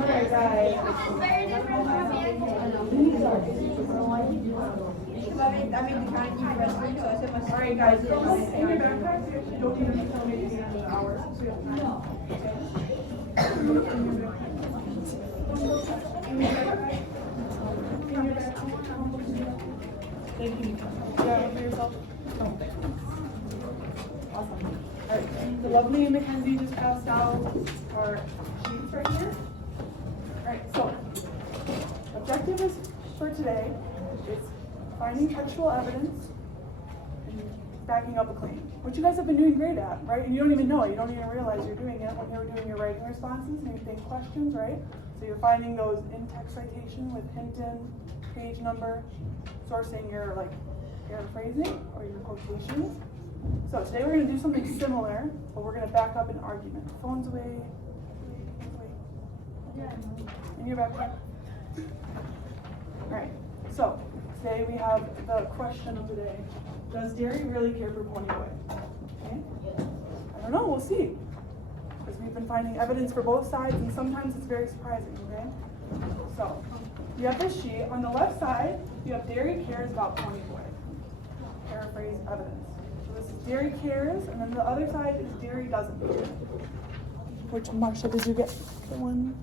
Alright, guys. Alright, guys. In your backpacks, you actually don't need to tell me the end of the hour. So you have Thank you. Yeah, one for yourself. Oh, thanks. Awesome. Alright, the lovely Mackenzie just passed out our sheets right here. Alright, so objective is for today is finding textual evidence and backing up a claim, which you guys have been doing great at, right? And you don't even know it. You don't even realize you're doing it when you were doing your writing responses and your think questions, right? So you're finding those in-text citation with hint in, page number, sourcing your paraphrasing or your quotations. So today we're going to do something similar, but we're going to back up an argument. Phone's away. In your backpack. Alright, so today we have the question of the day. Does Derry really care for Ponyboy? Okay? I don't know, we'll see. Because we've been finding evidence for both sides and sometimes it's very surprising, okay? So, you have this sheet. On the left side, you have Derry cares about Ponyboy. Paraphrase evidence. So this is Derry cares, and then the other side is Derry doesn't care. Which Marsha did you get? The one.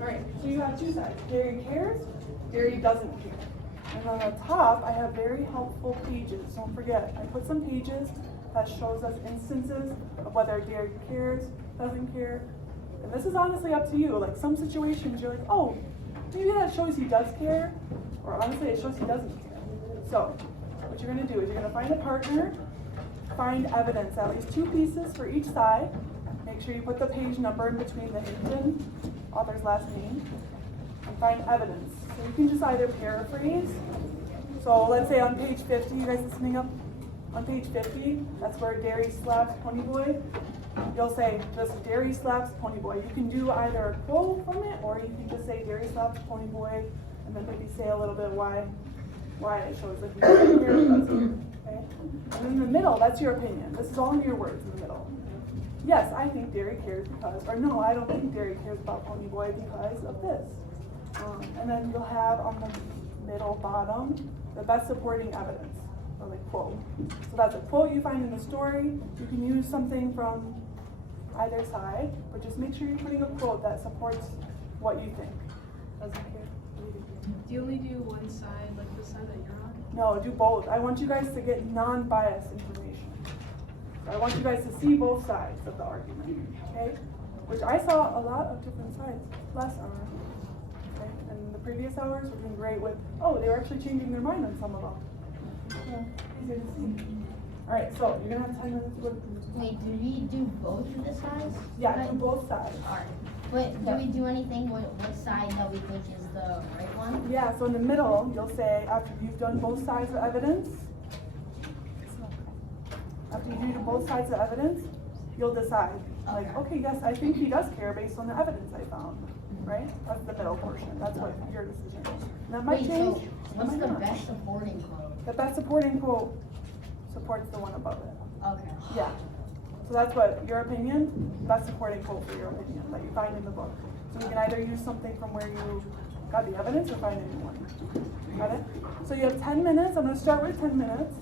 Alright, so you have two sides. Derry cares, Derry doesn't care. And on the top, I have very helpful pages. Don't forget, I put some pages that shows us instances of whether Derry cares, doesn't care. And this is honestly up to you. Like some situations, you're like, oh, maybe that shows he does care, or honestly it shows he doesn't care. So, what you're going to do is you're going to find a partner, find evidence, at least two pieces for each side. Make sure you put the page number in between the hint, author's last name, and find evidence. So you can just either paraphrase. So let's say on page 50, you guys listening up? On page 50, that's where Derry slaps Ponyboy. You'll say, just Derry slaps Ponyboy. You can do either a quote from it, or you can just say Derry slaps Ponyboy, and then maybe say a little bit why it shows that he's here. Okay? And in the middle, that's your opinion. This is all in your words in the middle. Yes, I think Derry cares because, or no, I don't think Derry cares about Ponyboy because of this. And then you'll have on the middle bottom the best supporting evidence, or like quote. So that's a quote you find in the story. You can use something from either side, but just make sure you're putting a quote that supports what you think. Doesn't care. Do you only do one side, like the side that you're on? No, do both. I want you guys to get non-biased information. So I want you guys to see both sides of the argument, okay? Which I saw a lot of different sides last hour. Okay? And the previous hours were doing great with, oh, they were actually changing their mind on some of them. Yeah, easy to see. All right, so you're gonna have 10 minutes to work. Wait, do we do both of the sides? Yeah, do both sides. Alright. But do we do anything with what side that we think is the right one? Yeah, so in the middle, you'll say, after you've done both sides of evidence, after you do both sides of evidence, you'll decide. Like, okay, yes, I think he does care based on the evidence I found, right? That's the middle portion. That's what your decision is. And that might Wait, change. so what's the best supporting quote? The best supporting quote supports the one above it. Okay. Yeah. So that's what your opinion, best supporting quote for your opinion that you find in the book. So you can either use something from where you got the evidence or find a new one. Got it? So you have 10 minutes. I'm going to start with 10 minutes.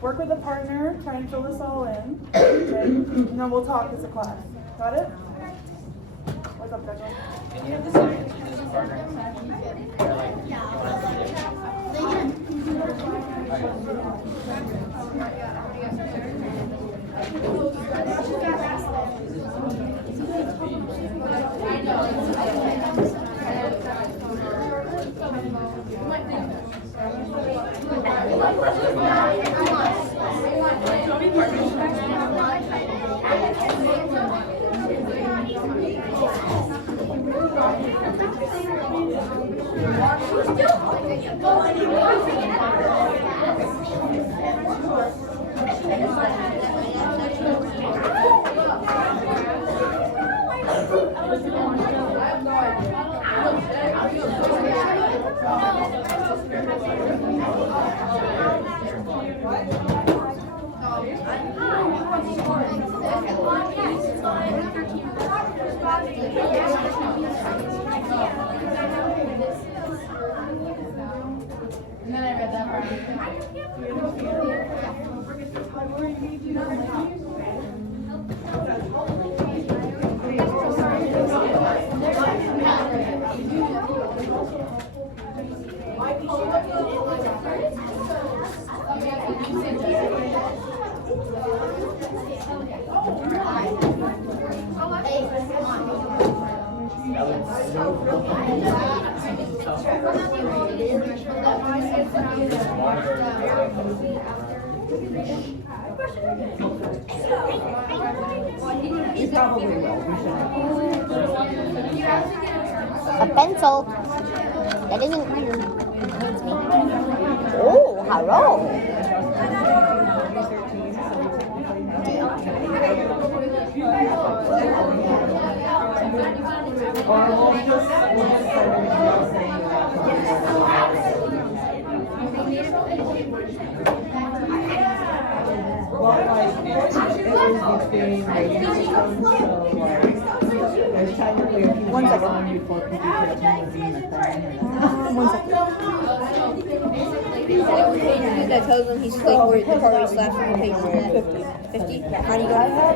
Work with a partner, try and fill this all in. Okay? And then we'll talk as a class. Got it? What's up, Declan? And you have the sign as a partner? And then I read that part. You probably will. We should. A pencil. That isn't weird. It needs me. Oh, hello. Or we'll just send an email saying well, like, it is between radio systems, so like, there's technically a few things on before PG-13 will be in the thing. That tells him he's like where the part where he slaps on the page at 50. How do you got that?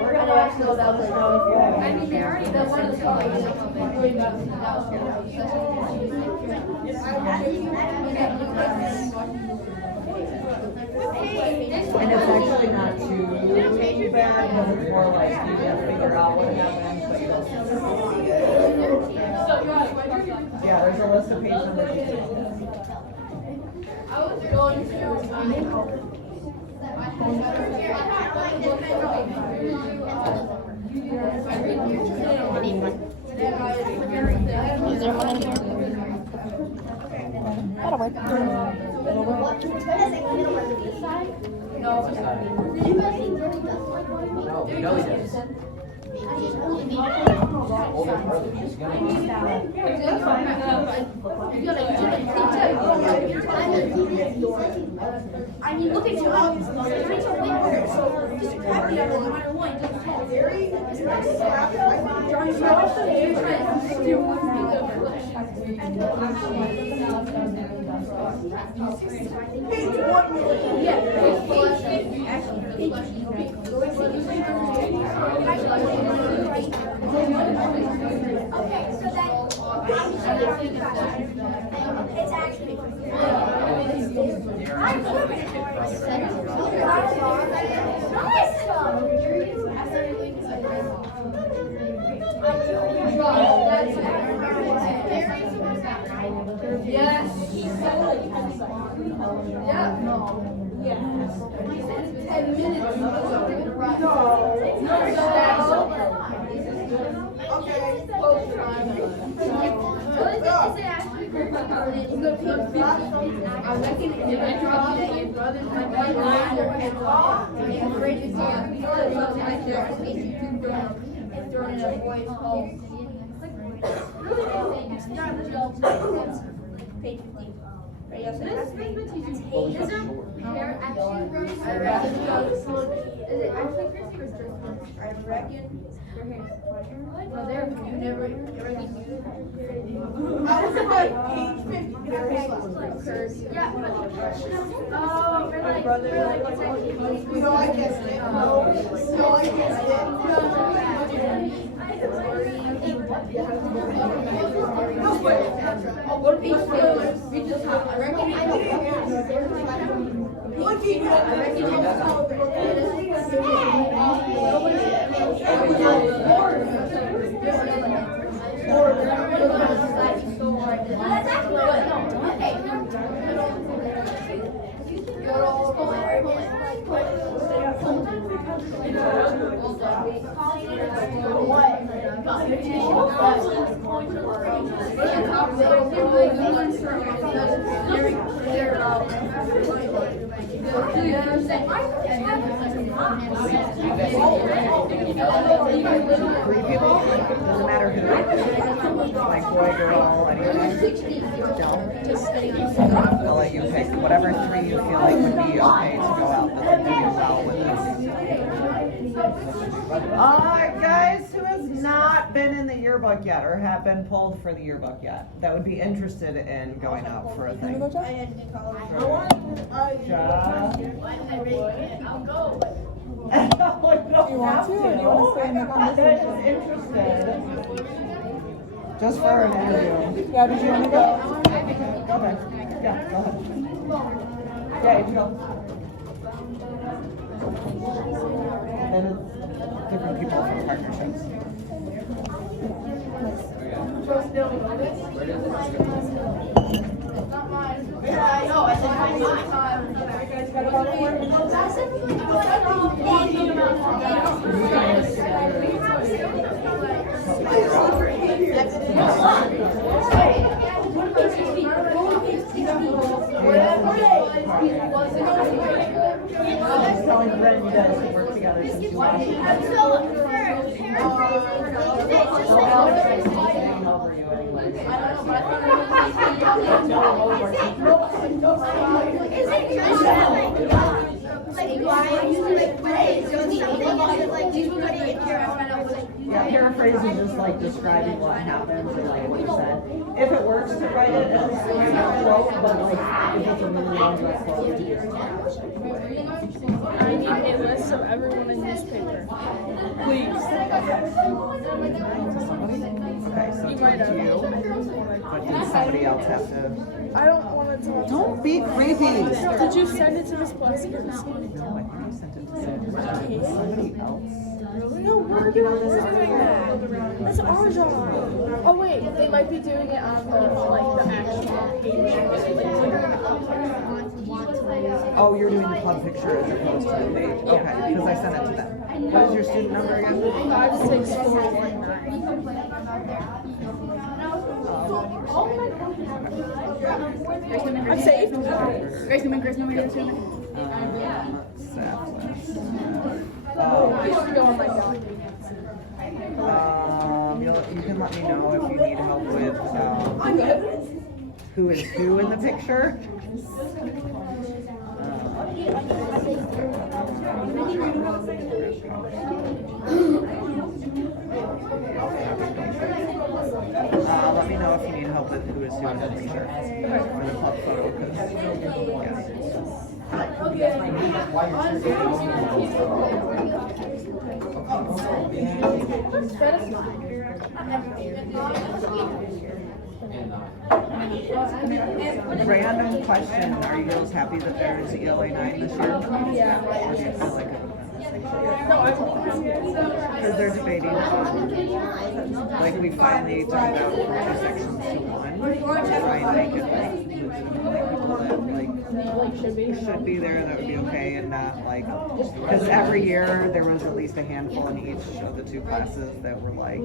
We're gonna watch those out there. I mean, they already did one of And it's actually not too bad, because it's more like you just figure out what happened, but you don't. Yeah, there's a list of page numbers. Is there one in here? That'll work. I mean, look at you. Just grab the other one. Okay, so then it's actually Yes. Yeah. Yes. 10 minutes. Page 50. This paper teaches Is there hair actually grows? I reckon. Is it actually Chrissy or just I reckon your hair is fire. No, there you never already knew. I was like page 50. Yeah. Oh, for like, No, I guessed it. No, I guessed it. what page we just have? I reckon Doesn't matter who. like boy, girl, anything? No. I'll let you pick whatever 3 you feel like would be okay to go out that would do well with this. Guys who has not been in the yearbook yet or have been pulled for the yearbook yet, that would be interested in going out for a thing. Go, Jeff? Do you want to, or do you want to stay in the conversation? Interested. Just for an interview. Yeah, did you want to go? Go ahead. Yeah, go ahead. Yeah, you go. And it's different people for partnerships. Telling Brent you guys can work together since you last year. Over you anyway. Yeah, paraphrase is just like describing what happens or like what you said. If it works to write it as a story, quote, but like if it's a really long quote, you just I need a list of everyone in newspaper. Please. okay, so You might it's have. you, but then somebody else has to. I don't want to talk. Don't be creepy. Did you send it to Miss Plaskers? No, I think you sent it to somebody else. No, we're doing that. That's our job. Oh wait, they might be doing it on the actual page. Oh, you're doing the club picture as opposed to the page. Okay, because I sent it to them. What is your student number again? 56419. I'm saved. Grace Newman. I should go on my phone. You can let me know if you need help with who is who in the picture. Let me know if you need help with who is who in the picture. For the club photo, because random question, are you girls happy that there's ELA 9 this year? Yeah. Or do you feel like it would have been No, I won't. because they're debating like we finally took out 2 sections to 1 to try and make it like people that like should be there, that would be okay, and not like, because every year there was at least a handful in each of the 2 classes that were like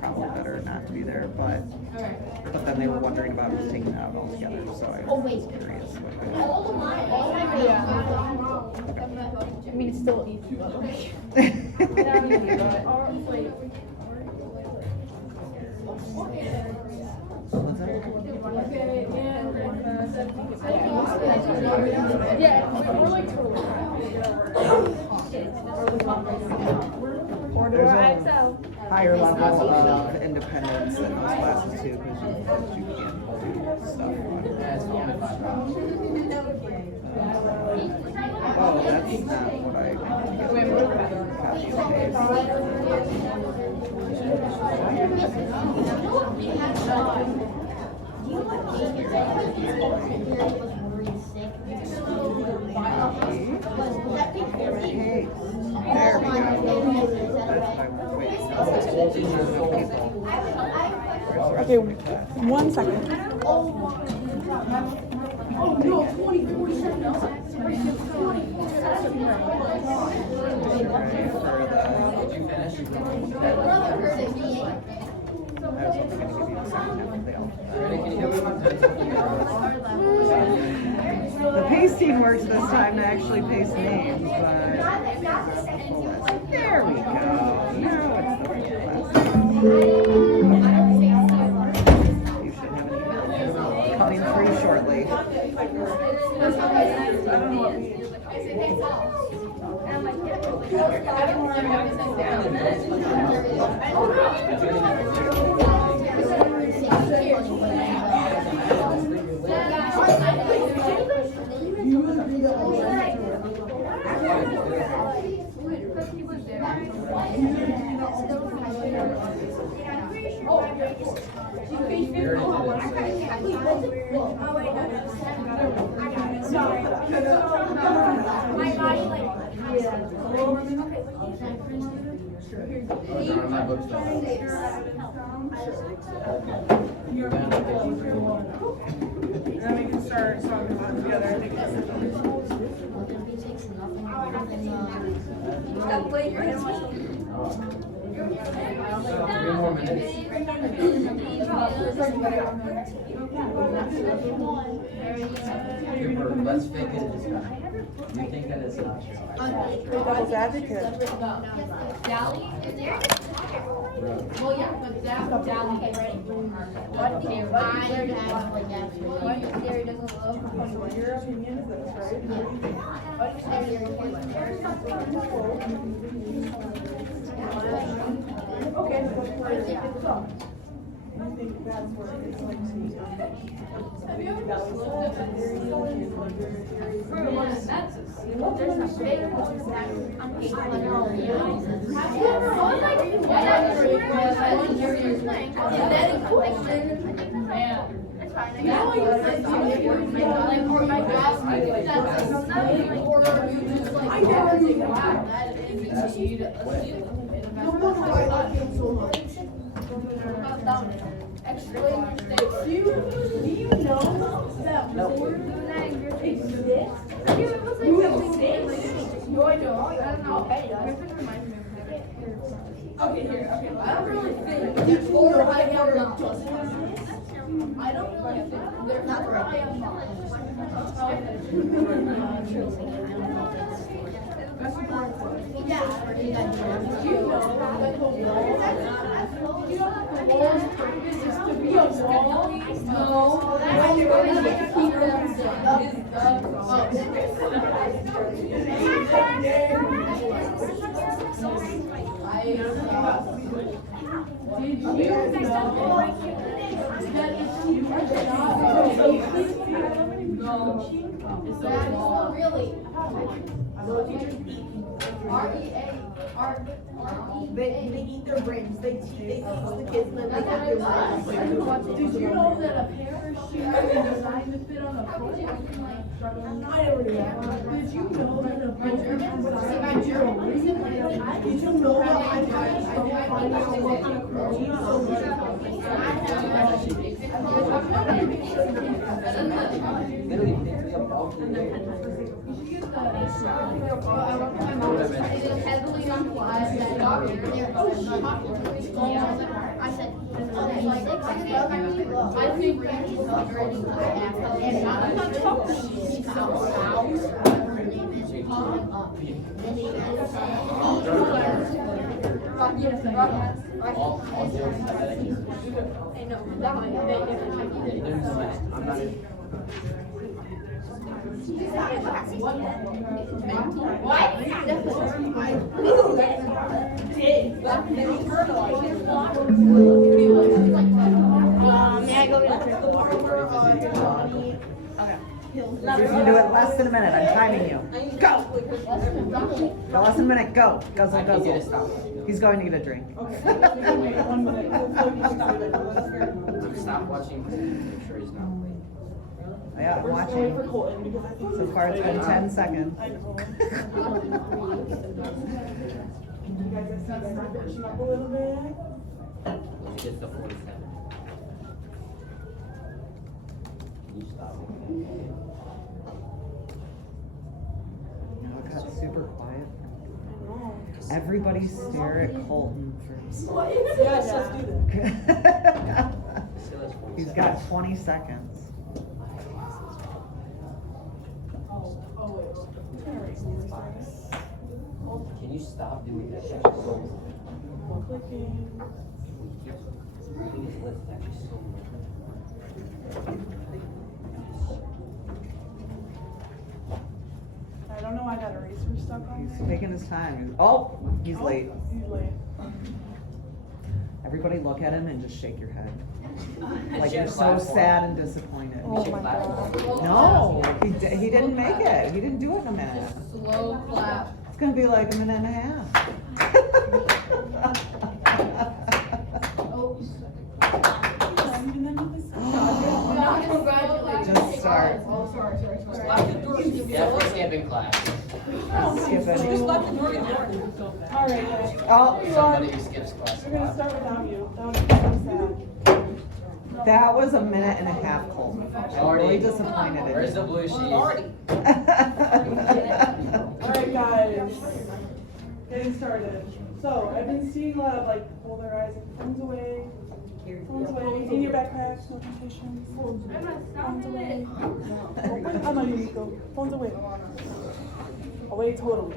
probably better not to be there, but then they were wondering about just taking it out altogether, so I was curious what I mean, it's still easy. Yeah, or like There's a higher level of independence in those classes too, because you can't do stuff. Oh, that's not what I meant to get. Copy and paste. There we go. That's what I want. Wait, Okay, 1 second. The pasting works this time to actually paste names, but there we go. Now it's the And then we can start talking about it together. I think that's Let's fake it. You think that it's not. devil's advocate. Dally in there? Well, yeah, but Dally. Okay, ready? What Gary doesn't love? Your opinion is this, right? What if Gary Okay, so where is it? I think that's where it's like to be. There's a big on page 1. Okay, here. Okay, I don't really think there's 4 high water not plus. I don't really think there's not right. Yeah. You know that the wall's purpose is to be a wall? No. That's going to keep them Did you know No. Really? No, teachers eat. R-E-A. They eat their brains. They teach the kids and then they get their brains. Did you know that a parachute is designed to fit on a foot? I never knew that. Did you know that a boat is designed to Did you know that I'm having trouble finding out what kind of clothing Heavily on flies that doctor. I said, I think Randy's already good after. And I'm not talking. He's out. May I go to You can do it less than a minute. I'm timing you. Go! Go less than a minute. Go. Guzzle, guzzle. He's going to get a drink. Stop watching. I'm sure he's not. Yeah, I'm watching. So far it's been 10 seconds. I know. You guys are pushing up a little bit. When he gets to 47. You stop. Now it got super quiet. Everybody stare at Colton for Yes, let's do this. He's got 20 seconds. Can you stop doing that? That's Clicking. actually so I don't know, I got eraser stuck on He's taking his time. Oh, he's late. He's late. Everybody look at him and just shake your head. Like you're so sad and disappointed. Oh my god. No, he didn't make it. He didn't do it in a minute. Slow clap. It's gonna be like a minute and a half. Just start. Yeah, we're skipping class. Skip it. All right, guys. Oh, Somebody who skips class. We're gonna start without you. That would be so sad. that was a minute and a half, Cole. I'm really disappointed in Where's you. the blue sheet? All right, guys. Getting started. So I've been seeing a lot of like polarizing phones away. Phones away. In your backpacks, notifications. Phones away. I'm on you, go. Phones away. Away totally.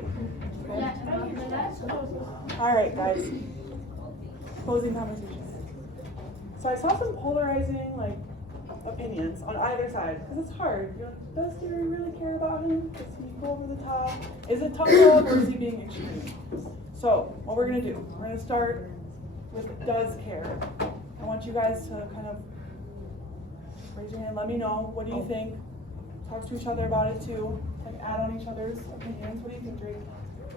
All right, guys. Closing conversation. So I saw some polarizing like opinions on either side because it's hard. You're like, does Gary really care about him? Does he go over the top? Is it tough love or is he being extreme? So what we're gonna do? We're gonna start with does care. I want you guys to kind of raise your hand. Let me know. What do you think? Talk to each other about it too. Like add on each other's opinions. What do you think, Drake?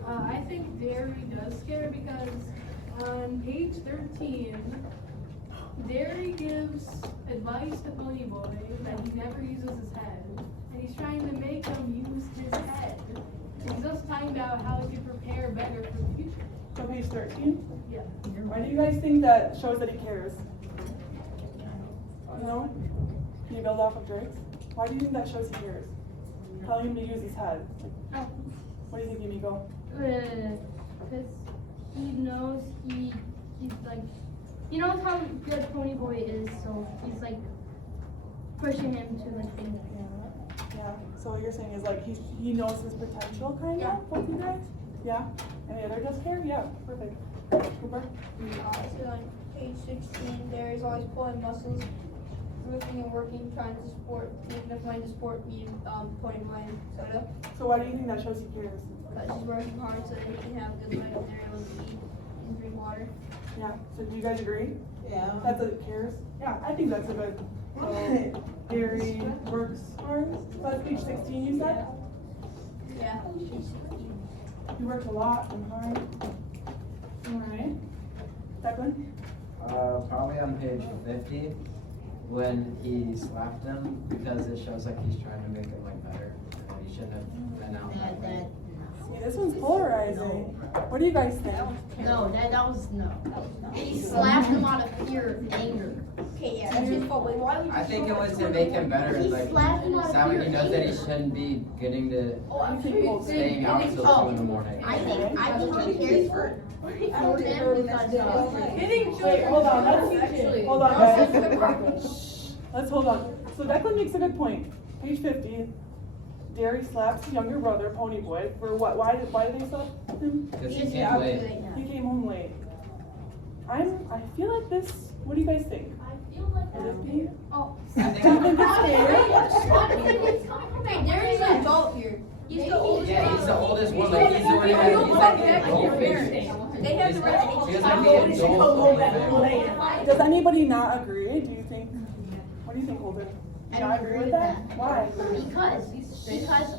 I think Derry does scare because on page 13, Derry gives advice to Ponyboy that he never uses his head, and he's trying to make him use his head. He's just talking about how he can prepare better for the future. So page 13? Yeah. Why do you guys think that shows that he cares? No? Can you build off of Drake's? Why do you think that shows he cares? Telling him to use his head. What do you think, Yumiko? Because he knows he's like, he knows how good Ponyboy is, so he's like pushing him to like things. Yeah, so what you're saying is like he knows his potential kind of, both you guys? Yeah? Any other just care? Yeah, perfect. Cooper? So on page 16, there is always pulling muscles, lifting and working, trying to support, making enough money to support me, putting my soda. So why do you think that shows he cares? Because he's working hard so that he can have good life and they're able to eat and drink water. Yeah, so do you guys agree? Yeah. That's a cares? Yeah, I think that's a good. So, Gary works hard. So that's page 16 you said? Yeah. He works a lot and hard. Alright. Declan? Probably on page 50 when he slapped him because it shows like he's trying to make it like better and he shouldn't have been out that way. See, this one's polarizing. What do you guys think? No, that was no. He slapped him out of pure anger. Okay, yeah, that's his fault. Wait, why would you? I think it was to make him better, He like slapped him out of sound like pure he knows that he anger. shouldn't be getting to Oh, I'm sure staying out until 2 in the morning. I think he cares for them because Wait, hold on. Hold on, guys. Let's hold on. So Declan makes a good point. Page 50. Derry slaps his younger brother, Ponyboy, for what? Why did they slap him? Because he came late. He came home late. I feel like this. What do you guys think? Is it me? Oh. I Do you think think it's fair? Hey, Derry's an adult here. He's the oldest. yeah, he's the oldest one. Like he's the one that he's like the adult figure. They have the right He to has like the adult. Does anybody not agree? Do you think? What do you think, Holden? I You not don't agree agree with with that? that. Why? because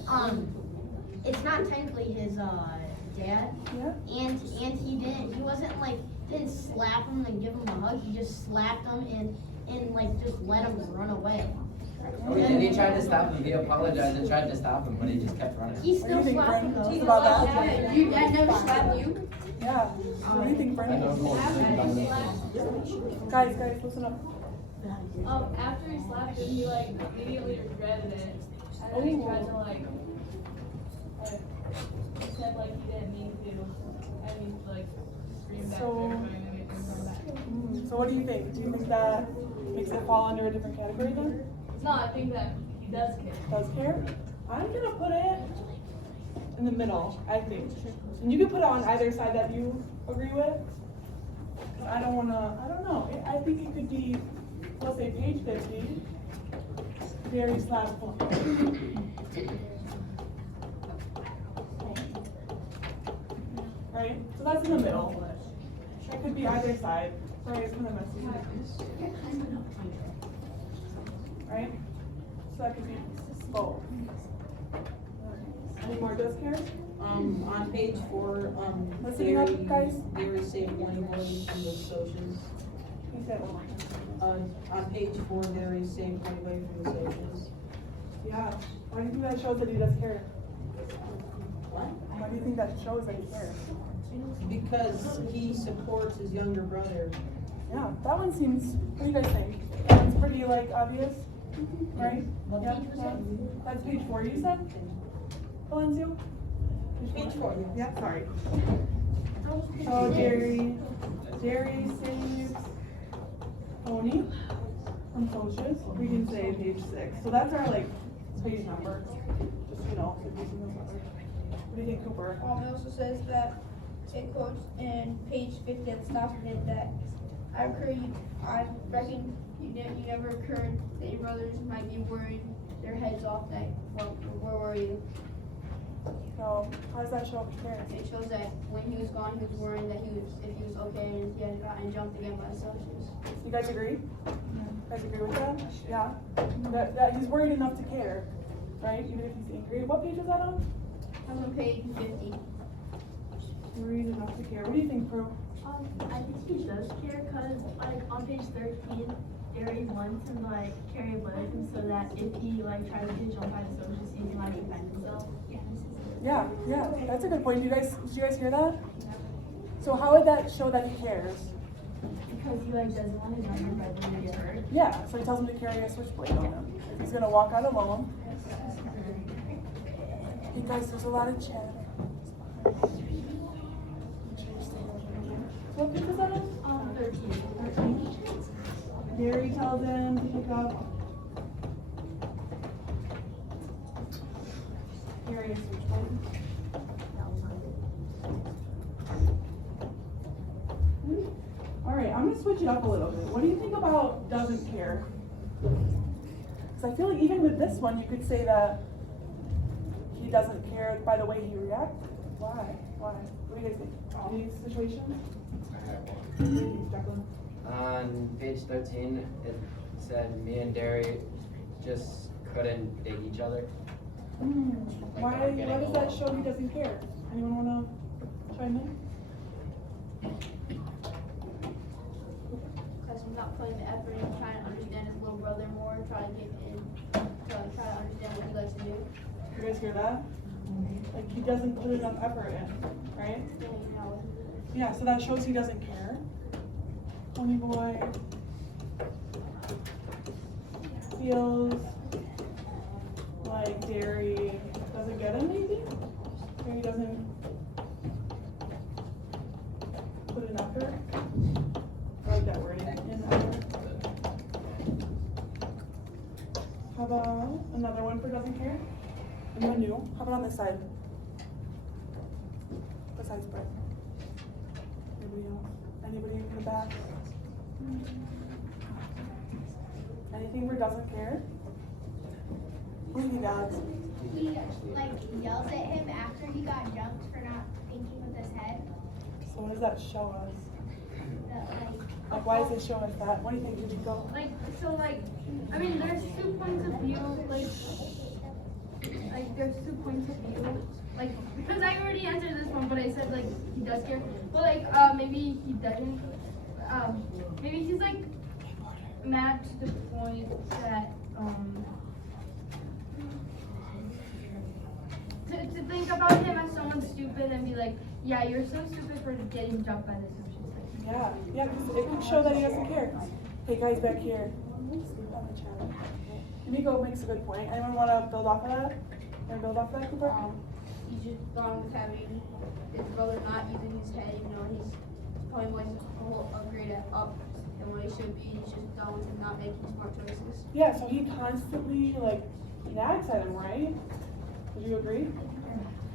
it's not technically his dad, Yeah. and he wasn't like didn't slap him and give him a hug. He just slapped him and like just let him run away. And he tried to stop him. He apologized and tried to stop him, but he just kept running. He What do still you think, slapped him Brent? though. Just about that? I never slapped you. Yeah. What do you think, Brent? Guys, listen up. After he slapped him, he like immediately regretted it, and then he tried to like said like he didn't mean to, and he like screamed back to everybody and made him come back. So what do you think? Do you think that makes it fall under a different category then? No, I think that he does care. Does care? I'm gonna put it in the middle, I think. And you can put it on either side that you agree with. 'Cause I don't know. I think it could be, let's say page 50, very slash point. right? So that's in the middle. It could be either side. Sorry, it's kind of messy. Right? So that could be both. Any more does care? On page 4, Listening up, guys? Very safe pony boys from the socials. You said one more time. On page 4, very safe pony boy from the socials. Yeah. Why do you think that shows that he does care? What? Why do you think that shows that he cares? Because he supports his younger brother. Yeah, that one seems, what do you guys think? That one's pretty like obvious, right? Yeah, yeah. That's page 4 you said? Valencio? Page 4, yeah. Yeah, sorry. Oh, Jerry saves Pony from socials. We can say page 6. So that's our like page number. Just you know, if you see those numbers. What do you think, Cooper? It also says that it quotes in page 50 at the top of it that I reckon you never occurred that your brothers might be worried their heads off that, well, where were you? So how does that show up here? It shows that when he was gone, he was worrying that if he was okay and he had gotten jumped again by the socials. You guys agree? You guys agree with that? Yeah? That he's worried enough to care, right? Even if he's angry. What page is that on? That's on page 50. Worried enough to care. What do you think, Prue? I think he does care because, like, on page 13, Gary wants him to, like, carry with him so that if he, like, tries to get jumped by the social, he can, like, defend himself. Yeah, that's a good point. Did you guys hear that? So how would that show that he cares? Because he, like, doesn't want his younger brother to get hurt. Yeah, so he tells him to carry a switchblade on him. If he's gonna walk out alone. Hey guys, there's a lot of chat. What page is that on? 13. Gary tells him to pick up carry a switchblade. Alright, I'm gonna switch it up a little bit. What do you think about doesn't care? Because I feel like even with this one, you could say that he doesn't care by the way he reacted. Why? What do you guys think? Any situations? Jacqueline? On page 13, it said me and Derry just couldn't date each other. Why does that show he doesn't care? Anyone wanna chime in? Because he's not putting the effort in trying to understand his little brother more, try to understand what he likes to do. You guys hear that? Like he doesn't put enough effort in, right? Yeah, so that shows he doesn't care. Pony boy feels like Derry doesn't get him, maybe? Derry doesn't put in effort. I like that wording, in effort. How about another one for doesn't care? Anyone new? How about on this side? Besides Brett. Anybody else? Anybody in the back? Anything for doesn't care? What do you think, Alex? He yells at him after he got jumped for not thinking with his head. So what does that show us? That Like why does it show us that? What do you think? Did you go? I mean, there's 2 points of view, there's 2 points of view, because I already answered this one, but I said, he does care, but, maybe he doesn't, maybe he's, mad to the point that, to think about him as someone stupid and be like, yeah, you're so stupid for getting jumped by the social. Yeah, because it could show that he doesn't care. Hey guys back here. Nico makes a good point. Anyone want to build off of that? Want to build off of that, Cooper? He's just gone with having his brother not using his head, even though he's probably like a whole upgrade up than what he should be. He's just done with him not making smart choices. Yeah, so he constantly nags at him, right? Would you agree?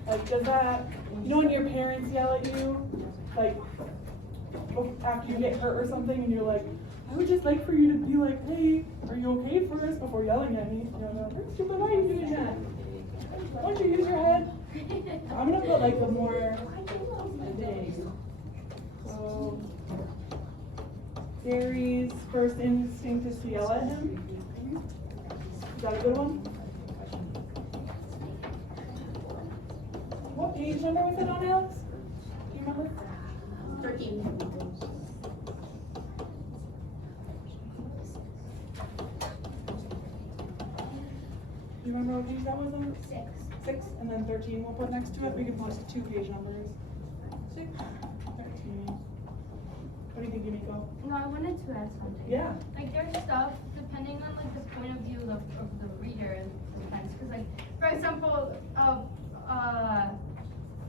Does that, when your parents yell at you, after you get hurt or something, and you're like, I would just like for you to be like, hey, are you okay first before yelling at me? You're like, stupid, why are you doing that? Why don't you use your head? I'm gonna put the more day. So, Gary's first instinct is to yell at him. Is that a good one? What page number was it on, Alex? Do you remember? 13. Do you remember what page that was on? 6. 6, and then 13 we'll put next to it. We can post 2 page numbers. 6, 13. What do you think, Yumiko? No, I wanted to add something. Yeah. Like there's stuff depending on like the point of view of the reader and sometimes, because like for example,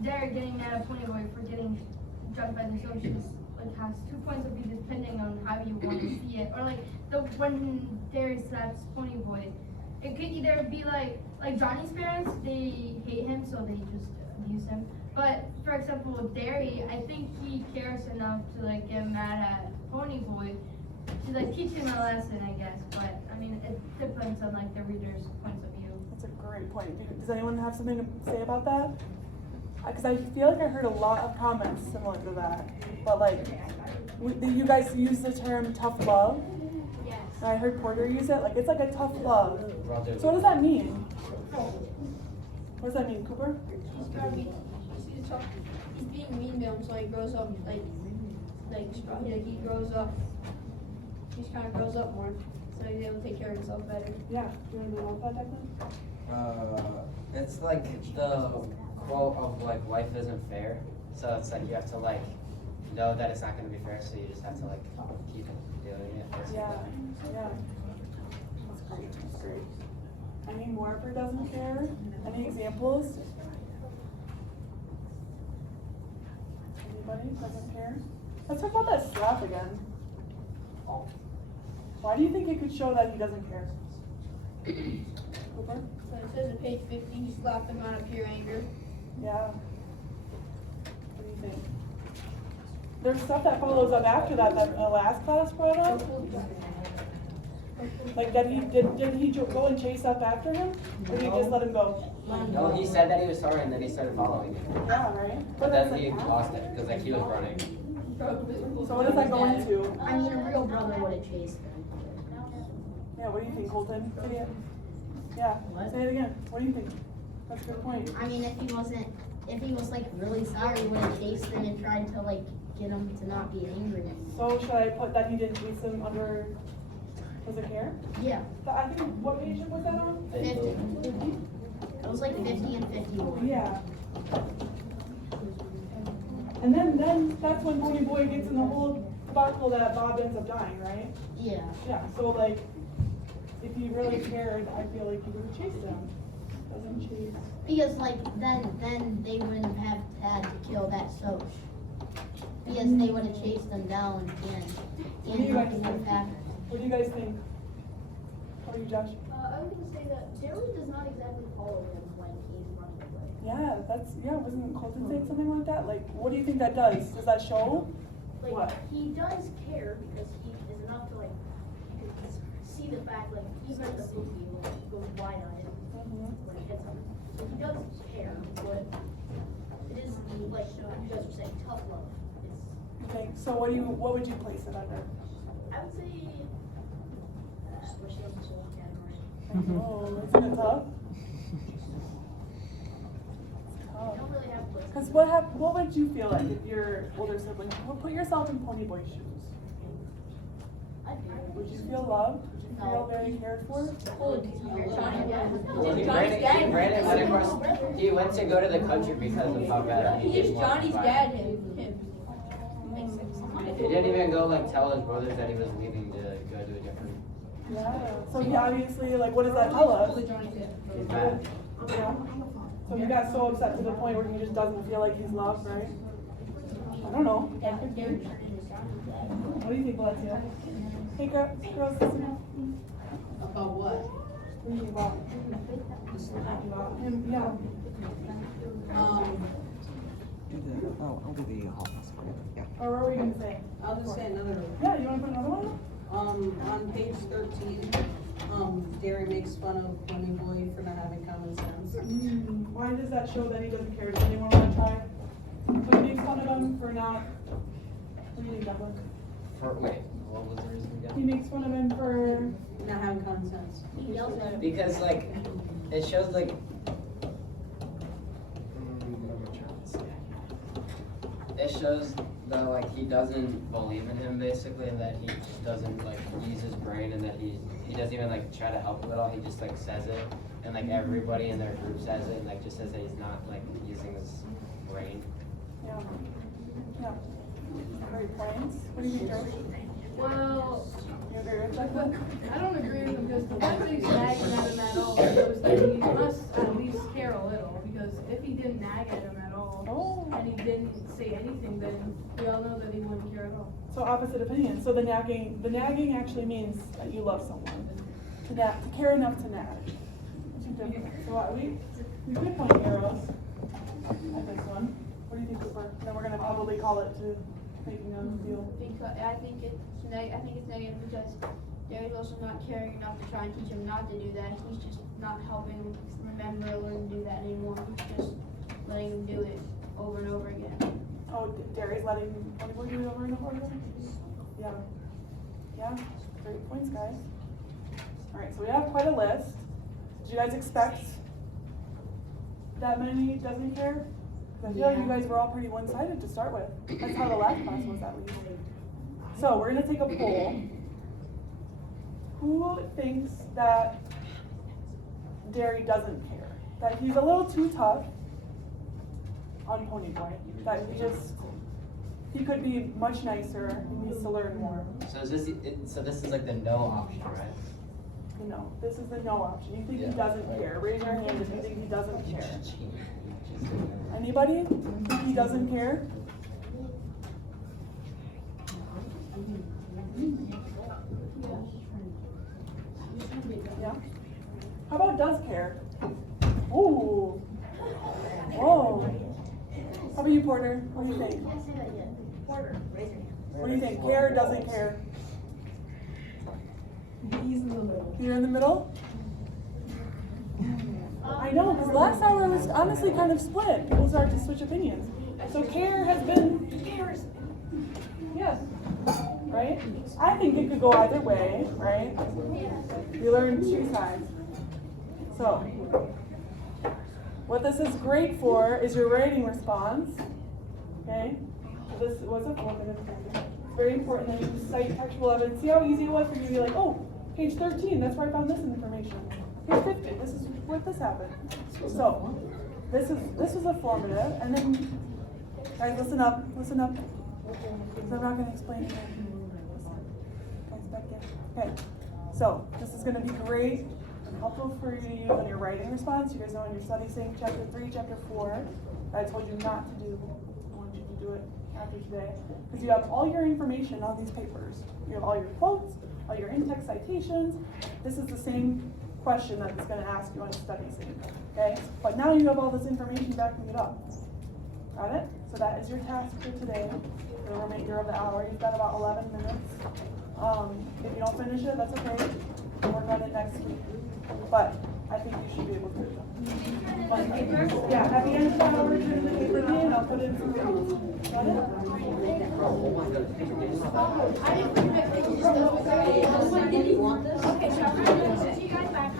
Derek getting mad at Ponyboy for getting drugged by the socialists like has 2 points of view depending on how you want to see it, or like the when Derek slaps Ponyboy, it could either be like Johnny's parents, they hate him so they just abuse him. But for example, with Derry, I think he cares enough to like get mad at Ponyboy to like teach him a lesson, I guess. But I mean, it depends on like the reader's points of view. That's a great point. Does anyone have something to say about that? Because I feel like I heard a lot of comments similar to that. But like, you guys use the term tough love. Yes. And I heard Porter use it. Like, it's like a tough love. Brother. So what does that mean? What does that mean, Cooper? He's gotta be, he's being mean to him, so he grows up he grows up, he just kinda grows up more, so he's able to take care of himself better. Yeah. Do you want to know about that, Declan? It's like the quote of like life isn't fair. So it's like you have to like know that it's not gonna be fair, so you just have to like keep doing it. basically. Yeah. Yeah. That's great. That's great. Any more for doesn't care? Any examples? Anybody doesn't care? Let's talk about that slap again. Why do you think it could show that he doesn't care? Cooper? So it says on page 50, he slapped him out of pure anger. Yeah. What do you think? There's stuff that follows up after that the last class brought up. Like, did he go and chase up after him? Or did he just let him go? No, he said that he was sorry and then he started following it. Yeah, right? But that's then he like lost it because like he was running. So what does that go into? I mean, a real brother would have chased him. Yeah, what do you think, Colton? Say it. Yeah, say it again. What do you think? That's a good point. I mean, if he was like really sorry, he would have chased him and tried to like get him to not be angry. So should I put that he didn't chase him under, was it care? Yeah, I think, what page was that on? 50. It was like 50 and 51. Yeah. And then that's when Ponyboy gets in the whole debacle that Bob ends up dying, right? Yeah. Yeah, so like, if he really cared, I feel like he would have chased him. Doesn't chase. Because like then they wouldn't have had to kill that Soch. Because they would have chased them down and nothing would have happened. What do you guys think? How are you, Josh? I was gonna say that Jerry does not exactly follow him when he's running away. Yeah, wasn't Colton saying something like that? Like, what do you think that does? Does that show? Like, What? he does care because he is enough to like, you can see the fact, like, even the movie goes wide on him when it hits him. So he does care, but it is like, you guys were saying, tough love. Okay, so what would you place it under? I would say, wish he wasn't so category. Oh, isn't it tough? I don't really have a place. Because what would you feel like if your older sibling, put yourself in Ponyboy's shoes? Would you feel loved? Would you feel very cared for? Brandon went across, he went to go to the country because of how bad he He's did. Johnny's dad, him. Makes sense. He didn't even go like tell his brothers that he was leaving to go to a different. Yeah. So he obviously, like, what does that tell us? He's mad. Yeah. So he got so upset to the point where he just doesn't feel like he's loved, right? I don't know. What do you think, Valencia? Hey, girls, listen up. About what? What do you think about him? Yeah. I'll do the office for you. Yeah. Or what were you gonna say? I'll just say another one. Yeah, you wanna put another one? On page 13, Derry makes fun of Ponyboy for not having common sense. Why does that show that he doesn't care? Does anyone wanna try? So he makes fun of him for not, what do you think, Douglas? Wait, what was the reason He again? makes fun of him for, Not having common sense. He yells at him. Because like, it shows like. What am I trying to say? It shows that like he doesn't believe in him basically, and that he doesn't like use his brain, and that he doesn't even like try to help him at all. He just like says it, and like everybody in their group says it, and like just says that he's not like using his brain. yeah. Yeah. Great points. What do you think, George? Well, You agree with but that? I don't agree with him because the fact that he's nagging at him at all shows that he must at least care a little. Because if he didn't nag at him at all, Oh. and he didn't say anything, then we all know that he wouldn't care at all. So opposite opinion. So the nagging actually means that you love someone. To care enough to nag. Two different. So we could point arrows at this one. What do you think, Cooper? Then we're gonna probably call it to making a deal. Because I think it's negative because Gary's also not caring enough to try and teach him not to do that. He's just not helping him remember or learn to do that anymore. He's just letting him do it over and over again. Oh, Derry's letting anyone do it over and over again? Yeah. Yeah, great points, guys. All right, so we have quite a list. Did you guys expect that many doesn't care? 'Cause I feel like you guys were all pretty one-sided to start with. That's how the last class was, at least. So we're gonna take a poll. Who thinks that Derry doesn't care? That he's a little too tough on Pony Boy? That he could be much nicer, he needs to learn more. So is this so this is like the no option, right? No, this is the no option. You think he Yeah. doesn't care? Raise your hand if you think he doesn't care. Anybody think he doesn't care? Yeah. How about does care? Ooh. Whoa. How about you, Porter? What do you think? Porter, raise your hand. What do you think? Care or doesn't care? He's in the middle. You're in the middle? I know, because last hour was honestly kind of split. People started to switch opinions. So care has been. Yes. Right? I think it could go either way, right? You learn two sides. So, what this is great for is your writing response. Okay? So this was a formative thing. It's very important that you cite textual evidence. See how easy it was for you to be like, oh, page 13, that's where I found this information. Page 50, this is where this happened. So, this is a formative, and then, guys, listen up. Because I'm not going to explain it again. Guys, back in. Okay, so this is going to be great and helpful for you to use on your writing response. You guys know in your study saying chapter 3, chapter 4, I told you not to do. I want you to do it after today. Because you have all your information on these papers. You have all your quotes, all your in-text citations. This is the same question that it's going to ask you on a study scene. Okay? But now you have all this information backing it up. Got it? So that is your task for today, for the remainder of the hour. You've got about 11 minutes. If you don't finish it, that's okay. We'll work on it next week. But I think you should be able to do it. But, yeah, at the end of the hour, turn the paper to me and I'll put it in some grades. Got it? Did you want this? Okay, so I'm gonna see you guys back.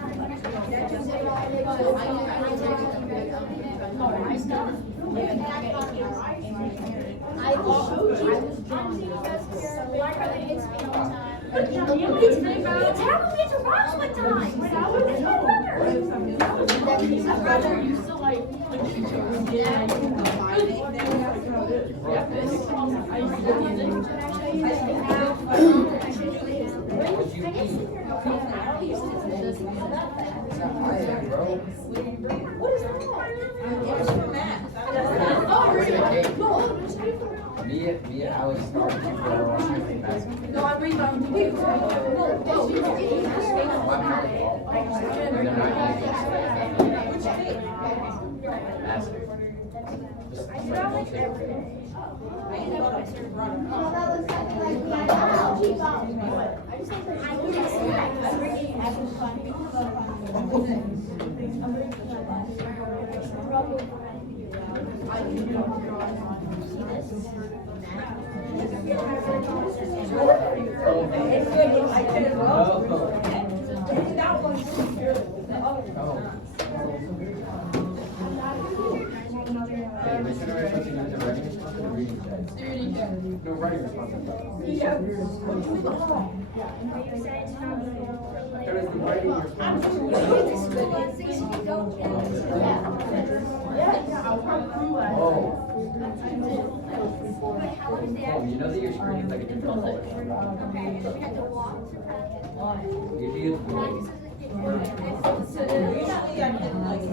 Me, I was starting to go on basketball. No, I'm reading on I It's good, I did as well. Oh. That one's good. The other one. Hey, which one are we supposed to do the writing? The reading check. No, writing responsibility. Yeah. Are you excited to not go There is the writing responsibility. Oh. Oh, you know that your screen is like a different color. Okay, we have to walk to practice. Usually it's blue. Usually I can like.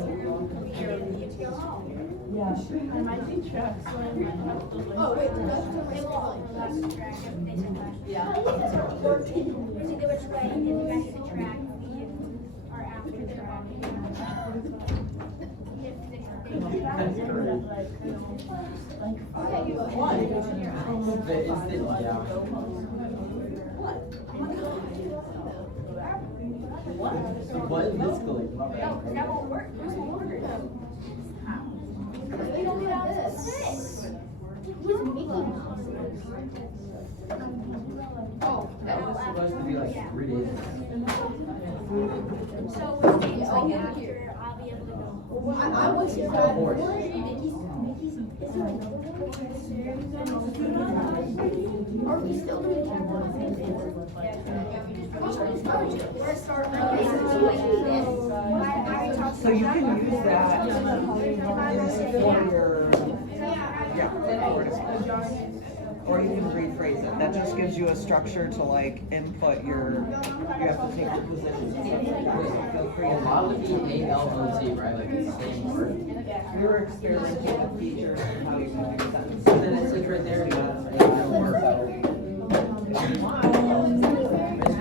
I might be trapped, so I might have to like. Oh, wait, They will all last track, they said last. Yeah. There's either which way, if you guys hit the track, we are after the track. That's correct. The instant, yeah. What is this going? No, because that won't work. This won't work. We don't have this. Who's Mickey Mouse? Oh, That was supposed to be like 3 days. so which means like after, I'll be able to go. I was here. Of course. Are we still doing that? We're starting early. So you can use that for your, yeah, for discussion. Or you can rephrase it. That just gives you a structure to like input your, you have to take your position. Feel free A to. lot of the ALOT, right? Like the same word. We were experimenting with features and how you can do sentences. And then it's like right there, you got